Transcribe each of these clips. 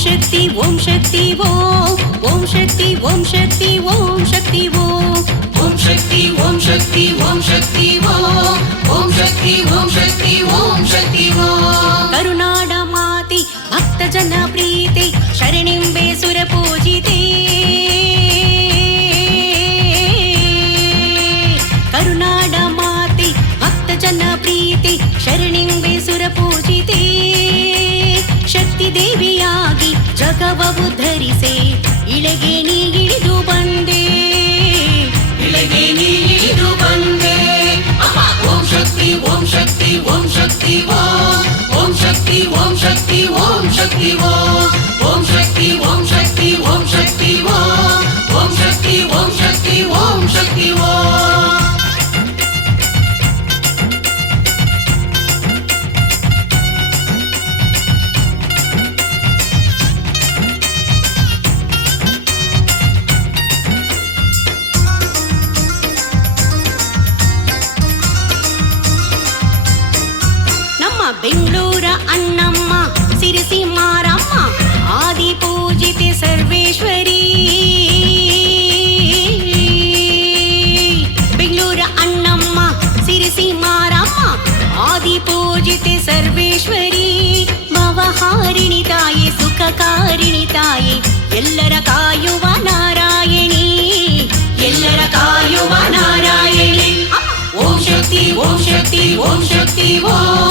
சக்தி ஓம் சக்தி ஓம் ஓம் சக்தி ஓம் சக்தி ஓம் சக்தி ஓம் ஓம் சக்தி ஓம் சக்தி ஓம் சக்தி ஓம் ஓம் சக்தி ஓம் சக்தி ஓம் சக்தி ஓம் கருணாட மாதி பக்த ஜன பிரீதி சரணிம்பே சுர பூஜிதே கருணாட மாதி பக்த ஜன பிரீதி சரணிம்பே சுர பூஜிதே शक्तिदेव्या ದೇವಿಯಾಗಿ ಜಗವ ಉದ್ಧರಿಸೆ ಇಳೆಗೆ ನೀ ಇಳಿದು ಬಂದೆ. ಇಳೆಗೆ ನೀ ಇಳಿದು ಬಂದೆ. ಓಂ ಶಕ್ತಿ ಓಂ ಶಕ್ತಿ ಓಂ ಶಕ್ತಿ, ಓಂ. ಓಂ ಶಕ್ತಿ ಓಂ ಶಕ್ತಿ ಓಂ ಶಕ್ತಿ, ಓಂ. బెంగళూరు అన్నమ్మ సిరిసిమారమ్మ ఆది పూజితే సర్వేశ్వరి. బెంగళూరు అన్నమ్మ సిరిసిమారమ్మ ఆది పూజితే సర్వేశ్వరి. భవహారిణి తాయే సుఖకారిణి తాయే ఎల్లర కాయువ నారాయణి. ఎల్లర కాయువ నారాయణి. ఓం శక్తి ఓం శక్తి ఓం శక్తి ఓం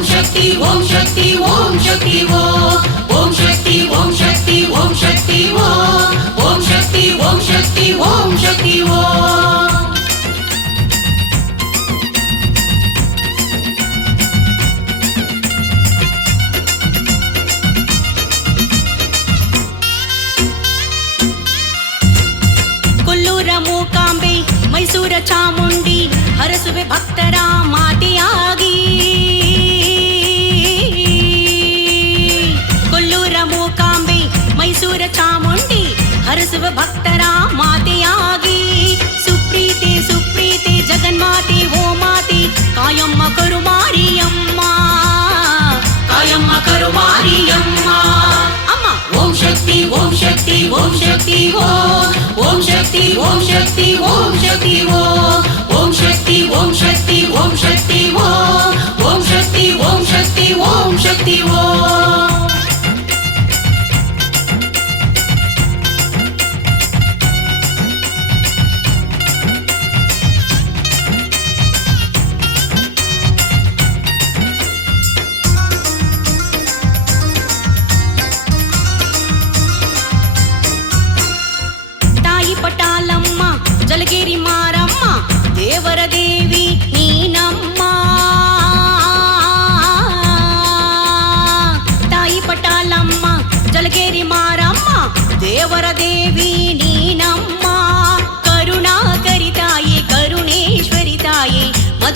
ಓಂ ಶಕ್ತಿ ಓಂ ಶಕ್ತಿ ಓಂ ಶಕ್ತಿ ಓಂ ಶಕ್ತಿ ಓಂ ಶಕ್ತಿ ಓಂ ಶಕ್ತಿ ಓಂ ಶಕ್ತಿ ಓಂ ಶಕ್ತಿ ಓಂ ಶಕ್ತಿ ಓಂ ಕೊಲ್ಲೂರ ಮೂಕಾಂಬೆ, ಮೈಸೂರ ಚಾಮುಂಡಿ, ಹರಸುವೆ ಭಕ್ತರ ಮಾತೆಯಾಗಿ. ಹರಸುವ ಭಕ್ತರ ಮಾತೆಯಾಗಿ ಸುಪ್ರೀತೆ ಸುಪ್ರೀತೆ ಜಗನ್ಮಾತೆ ಓ ಮಾತೆ ಕಾಯಮ್ಮ ಕರುಮಾರಿಯಮ್ಮ ಕಾಯಮ್ಮ ಕರುಮಾರಿಯಮ್ಮ ಅಮ್ಮ ಓಂ ಶಕ್ತಿ ಓಂ ಶಕ್ತಿ ಓಂ ಶಕ್ತಿ ಓಂ ಓಂ ಶಕ್ತಿ ಓಂ ಶಕ್ತಿ ಓಂ ಶಕ್ತಿ ಓಂ ಓಂ ಶಕ್ತಿ ಓಂ ಶಕ್ತಿ ಓಂ ಶಕ್ತಿ ಓಂ ಓಂ ಶಕ್ತಿ ಓಂ ಶಕ್ತಿ ಓಂ ಶಕ್ತಿ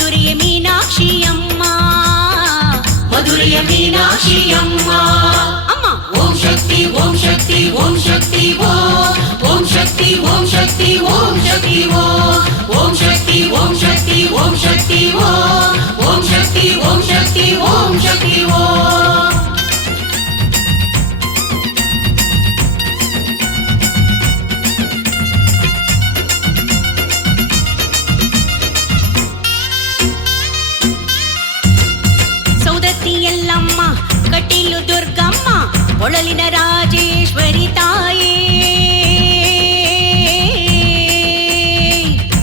మధురయ మీనాక్షి అమ్మ. మధురయ మీనాక్షి అమ్మ. అమ్మ. ఓం శక్తి ఓం శక్తి ఓం శక్తి ఓం. శక్తి ఓం శక్తి ఓం శక్తి ఓం. ಒಳಲಿನ ರಾಜೇಶ್ವರಿ ತಾಯೇ.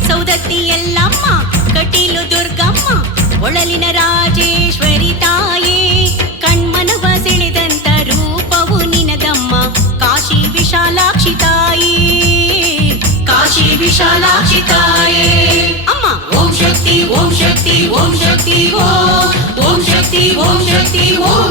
ಸೌದತ್ತಿ ಎಲ್ಲಮ್ಮ, ಕಟೀಲು ದುರ್ಗಮ್ಮ, ಒಳಲಿನ ರಾಜೇಶ್ವರಿ ತಾಯೇ. ಕಣ್ಮನವ ಸೆಳೆದಂತ ರೂಪವು ನಿನದಮ್ಮ, ಕಾಶಿ ವಿಶಾಲಾಕ್ಷಿ ತಾಯಿ. ಕಾಶಿ ವಿಶಾಲಾಕ್ಷಿ ತಾಯೇ. ಅಮ್ಮ, ಓಂ ಶಕ್ತಿ ಓಂ ಶಕ್ತಿ ಓಂ ಶಕ್ತಿ, ಓಂ. ಓಂ ಶಕ್ತಿ ಓಂ ಶಕ್ತಿ ಓಂ ಶಕ್ತಿ, ಓಂ.